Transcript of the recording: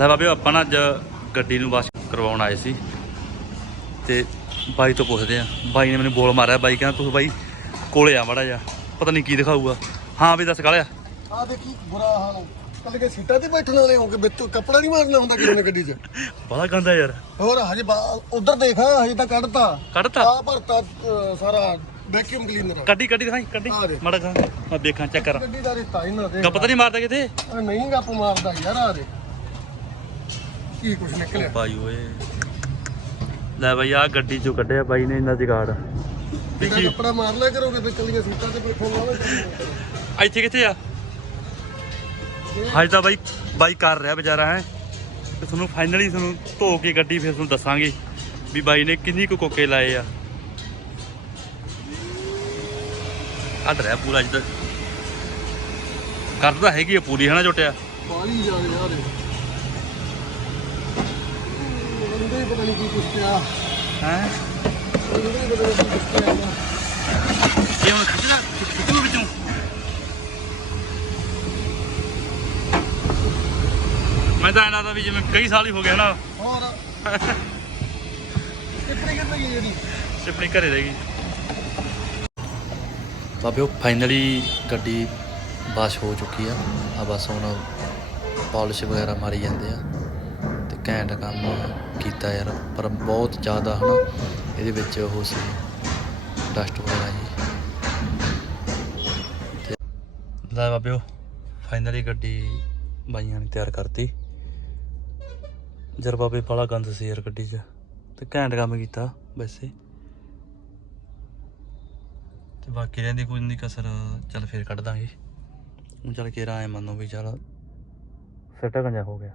ਲੈ ਬਾਬੇ ਆਪਾਂ ਨਾ ਅੱਜ ਗੱਡੀ ਨੂੰ ਵਾਸ਼ ਕਰਵਾਉਣ ਆਏ ਸੀ। ਤੇ ਬਾਈ ਤੋਂ ਪੁੱਛਦੇ ਆ ਬਾਈ ਨੇ ਮੈਨੂੰ ਬੋਲ ਮਾਰਿਆ ਬਾਈ ਕਹਿੰਦਾ ਤੂੰ ਬਾਈ ਕੋਲੇ ਆ ਮੜਾ ਜਾ ਪਤਾ ਨਹੀਂ ਕੀ ਦਿਖਾਊਗਾ। ਹਾਂ ਵੀ ਦੱਸ ਕਾਲਿਆ ਆ? ਦੇਖੀ ਬੁਰਾ ਹਾਲ ਕੱਲ ਕੇ ਸੀਟਾਂ ਤੇ ਬੈਠਣ ਵਾਲੇ ਹੋਗੇ ਬਿੱਤੂ ਕੱਪੜਾ ਨਹੀਂ ਮਾਰਨਾ ਹੁੰਦਾ ਕਿਸੇ ਨੇ ਗੱਡੀ 'ਚ। ਬੜਾ ਗੰਦਾ ਯਾਰ। ਹੋਰ ਹਜੇ ਉਧਰ ਦੇਖ ਹਜੇ ਤਾਂ ਕੱਢਤਾ। ਕੱਢਤਾ? ਆ ਭਰਤਾ ਸਾਰਾ ਵੈਕਿਊਮ ਕਲੀਨਰ ਕੱਢੀ ਕੱਢੀ ਦਿਖਾਈ ਕੱਢੀ। ਮੜਾ ਗਾ ਮੈਂ ਦੇਖਾਂ ਚੈੱਕ ਕਰਾਂ। ਗੱਡੀ ਦਾ ਰਿਸ਼ਤਾ ਇਹਨਾਂ ਦੇ ਗੱਪ ਤਾਂ ਨਹੀਂ ਮਾਰਦਾ ਕਿਤੇ? ਨਹੀਂ ਗੱਪ ਮਾਰਦਾ ਯਾਰ ਆ ਦੇ ਕੀ ਕੁਛ ਨਿਕਲਿਆ? ਬਾਈ ਓਏ। ਲੈ ਬਾਈ ਆ ਗੱਡੀ ਚੋਂ ਕੱਢਿਆ ਬਾਈ ਨੇ ਇੰਨਾ ਜਗਾੜ ਜਿਹੜਾ ਦੇਖੀ ਕੱਪੜਾ ਮਾਰ ਲਿਆ ਕਰੋਗੇ ਤੇ ਕੱਲੀਆਂ ਸੀਟਾਂ ਤੇ ਬੈਠਣ ਵਾਲਾ ਇੱਥੇ ਕਿੱਥੇ ਆ? ਹਜੇ ਤਾਂ ਬਾਈ ਬਾਈ ਕਰ ਰਿਹਾ ਵਿਚਾਰਾ ਹੈ। ਤੇ ਤੁਹਾਨੂੰ ਫਾਈਨਲੀ ਤੁਹਾਨੂੰ ਧੋ ਕੇ ਗੱਡੀ ਫਿਰ ਤੁਹਾਨੂੰ ਦੱਸਾਂਗੇ ਵੀ ਬਾਈ ਨੇ ਕਿੰਨੀ ਕੁ ਕੋਕੇ ਲਾਏ ਆ। ਕੱਢ ਰਿਹਾ ਪੂਰਾ ਜਿੱਦ ਕਰਦਾ ਹੈਗੀ ਆ ਪੂਰੀ ਹਨਾ ਝੋਟਿਆ ਬਾਲੀ ਜਾ ਰਿਹਾ ਦੇ ਉਹਦੇ ਹੀ ਪਤਾ ਨਹੀਂ ਕੀ ਕੁਛ ਪਿਆ ਹੈ? ਉਹਦੇ ਹੀ ਪਤਾ ਨਹੀਂ ਕੀ ਕੁਛ ਪਿਆ ਇਹਦਾ। ਇਹ ਹੁਣ ਖਿੱਚਣਾ ਖਿੱਚੂ ਵਿੱਚੋਂ। ਮੈਂ ਤਾਂ ਇਹਨਾਂ ਦਾ ਵੀ ਜਿਵੇਂ ਕਈ ਸਾਲ ਹੀ ਹੋ ਗਏ ਨਾ ਹੋਰ? ਕਿੱਥੇ ਕਿੱਥੇ ਗਈ ਇਹਦੀ? ਸਿਪਣੀ ਘਰੇ ਰਹਿ ਗਈ। ਬਾਬਿਓ ਫਾਈਨਲੀ ਗੱਡੀ ਵਾਸ਼ ਹੋ ਚੁੱਕੀ ਆ। ਆ ਬਸ ਹੁਣ ਪਾਲਿਸ਼ ਵਗੈਰਾ ਮਾਰੀ ਜਾਂਦੇ ਆ। ਘੈਂਟ ਕੰਮ ਕੀਤਾ ਯਾਰ, ਪਰ ਬਹੁਤ ਜ਼ਿਆਦਾ ਹਨਾ, ਇਹਦੇ ਵਿੱਚ ਉਹ ਸੀ ਡਸਟ ਵਗੈਰਾ ਜੀ। ਤੇ ਲੈ ਬਾਬਿਓ ਫਾਈਨਲੀ ਗੱਡੀ ਬਾਈਆਂ ਨੇ ਤਿਆਰ ਕਰਤੀ। ਜਰ ਬਾਬੇ, ਬੜਾ ਗੰਦ ਸੀ ਯਾਰ ਗੱਡੀ 'ਚ, ਤੇ ਘੈਂਟ ਕੰਮ ਕੀਤਾ ਵੈਸੇ। ਤੇ ਬਾਕੀ ਰਹਿੰਦੀ ਕੋਈ ਨਹੀਂ ਕਸਰ, ਚੱਲ ਫੇਰ ਕੱਢ ਦਾਂਗੇ। ਹੁਣ ਚੱਲ ਕੇ ਰਾਏ ਮੰਨੋ ਵੀ ਚੱਲ ਸੱਟਾ ਗੰਜਾ ਹੋ ਗਿਆ।